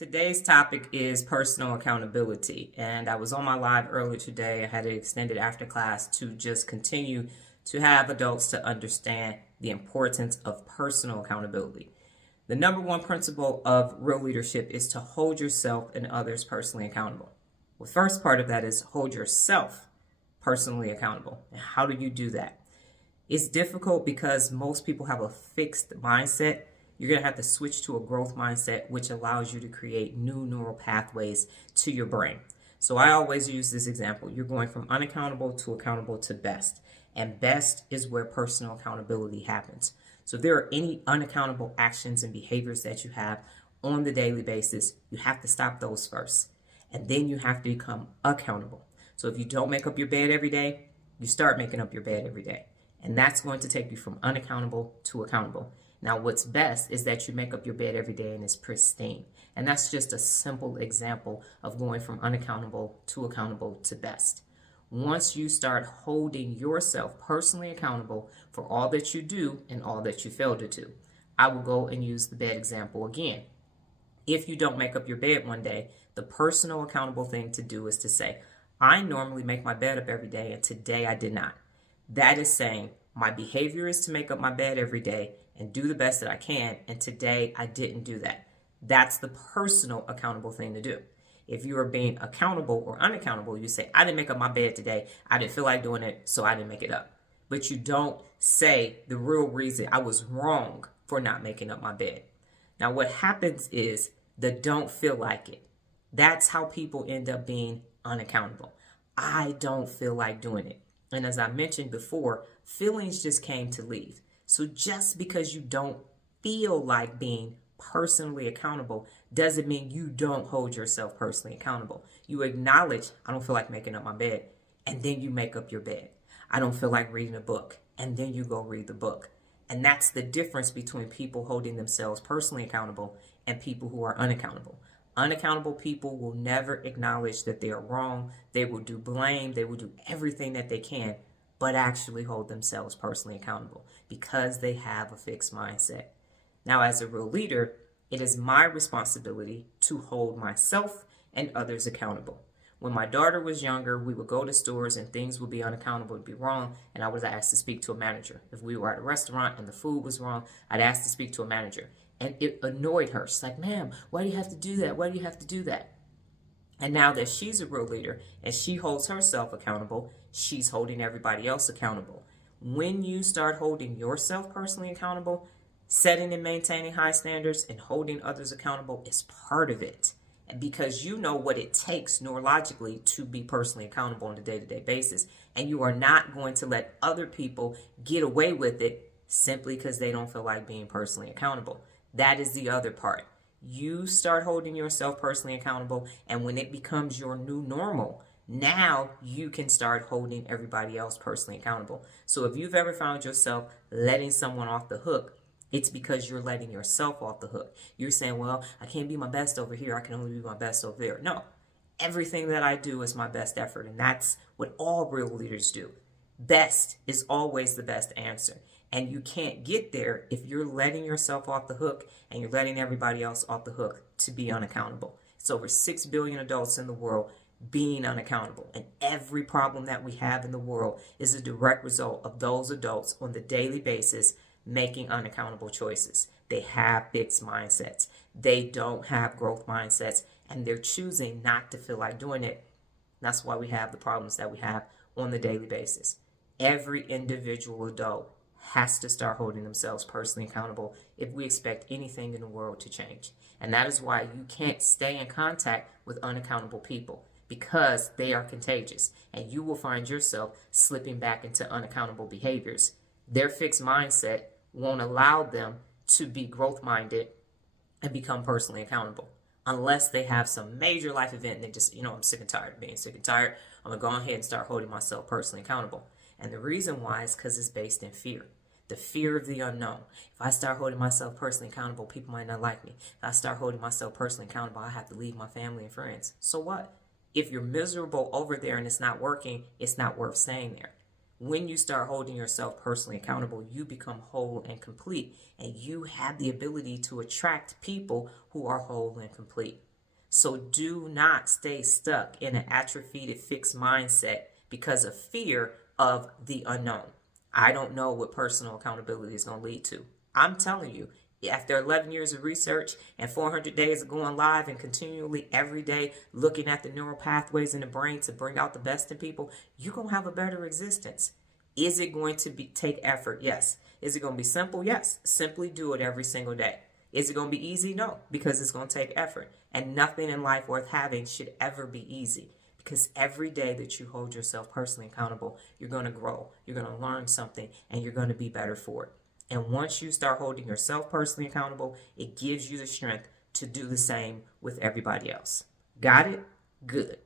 Today's topic is personal accountability, and I was on my live earlier today. I had it extended after class to just continue to have adults to understand the importance of personal accountability. The number one principle of real leadership is to hold yourself and others personally accountable. The first part of that is hold yourself personally accountable. And how do you do that? It's difficult because most people have a fixed mindset. You're going to have to switch to a growth mindset, which allows you to create new neural pathways to your brain. So I always use this example. You're going from unaccountable to accountable to best. And best is where personal accountability happens. So if there are any unaccountable actions and behaviors that you have on the daily basis, you have to stop those first. And then you have to become accountable. So if you don't make up your bed every day, you start making up your bed every day. And that's going to take you from unaccountable to accountable. Now, what's best is that you make up your bed every day and it's pristine. And that's just a simple example of going from unaccountable to best. Once you start holding yourself personally accountable for all that you do and all that you fail to do, I will go and use the bed example again. If you don't make up your bed one day, the personal accountable thing to do is to say, I normally make my bed up every day and today I did not. That is saying my behavior is to make up my bed every day and do the best that I can, and today I didn't do that. That's the personal accountable thing to do. If you are being accountable or unaccountable, you say, I didn't make up my bed today. I didn't feel like doing it, so I didn't make it up. But you don't say the real reason I was wrong for not making up my bed. Now, what happens is the don't feel like it. That's how people end up being unaccountable. I don't feel like doing it. And as I mentioned before, feelings just came to leave. So just because you don't feel like being personally accountable doesn't mean you don't hold yourself personally accountable. You acknowledge, I don't feel like making up my bed, and then you make up your bed. I don't feel like reading a book, and then you go read the book. And that's the difference between people holding themselves personally accountable and people who are unaccountable. Unaccountable people will never acknowledge that they are wrong. They will do blame. They will do everything that they can, but actually hold themselves personally accountable because they have a fixed mindset. Now, as a real leader, it is my responsibility to hold myself and others accountable. When my daughter was younger, we would go to stores and things would be unaccountable, would be wrong, and I was asked to speak to a manager. If we were at a restaurant and the food was wrong, I'd ask to speak to a manager. And it annoyed her. She's like, ma'am, why do you have to do that? Why do you have to do that? And now that she's a real leader and she holds herself accountable, she's holding everybody else accountable. When you start holding yourself personally accountable, setting and maintaining high standards and holding others accountable is part of it. And because you know what it takes neurologically to be personally accountable on a day-to-day basis, and you are not going to let other people get away with it simply because they don't feel like being personally accountable. That is the other part. You start holding yourself personally accountable, and when it becomes your new normal, now you can start holding everybody else personally accountable. So if you've ever found yourself letting someone off the hook, it's because you're letting yourself off the hook. You're saying, well, I can't be my best over here. I can only be my best over there. No, everything that I do is my best effort, and that's what all real leaders do. Best is always the best answer. And you can't get there if you're letting yourself off the hook and you're letting everybody else off the hook to be unaccountable. It's over 6 billion adults in the world being unaccountable. And every problem that we have in the world is a direct result of those adults on the daily basis making unaccountable choices. They have fixed mindsets. They don't have growth mindsets, and they're choosing not to feel like doing it. That's why we have the problems that we have on the daily basis. Every individual adult has to start holding themselves personally accountable if we expect anything in the world to change. And that is why you can't stay in contact with unaccountable people, because they are contagious, and you will find yourself slipping back into unaccountable behaviors. Their fixed mindset won't allow them to be growth minded and become personally accountable unless they have some major life event and they just, I'm sick and tired of being sick and tired. I'm going to go ahead and start holding myself personally accountable. And the reason why is because it's based in fear. The fear of the unknown. If I start holding myself personally accountable, people might not like me. If I start holding myself personally accountable, I have to leave my family and friends. So what? If you're miserable over there and it's not working, it's not worth staying there. When you start holding yourself personally accountable, you become whole and complete, and you have the ability to attract people who are whole and complete. So do not stay stuck in an atrophied, fixed mindset because of fear of the unknown. I don't know what personal accountability is going to lead to. I'm telling you, after 11 years of research and 400 days of going live and continually every day looking at the neural pathways in the brain to bring out the best in people, you're going to have a better existence. Is it going to take effort? Yes. Is it going to be simple? Yes. Simply do it every single day. Is it going to be easy? No, because it's going to take effort. And nothing in life worth having should ever be easy. Because every day that you hold yourself personally accountable, you're going to grow, you're going to learn something, and you're going to be better for it. And once you start holding yourself personally accountable, it gives you the strength to do the same with everybody else. Got it? Good.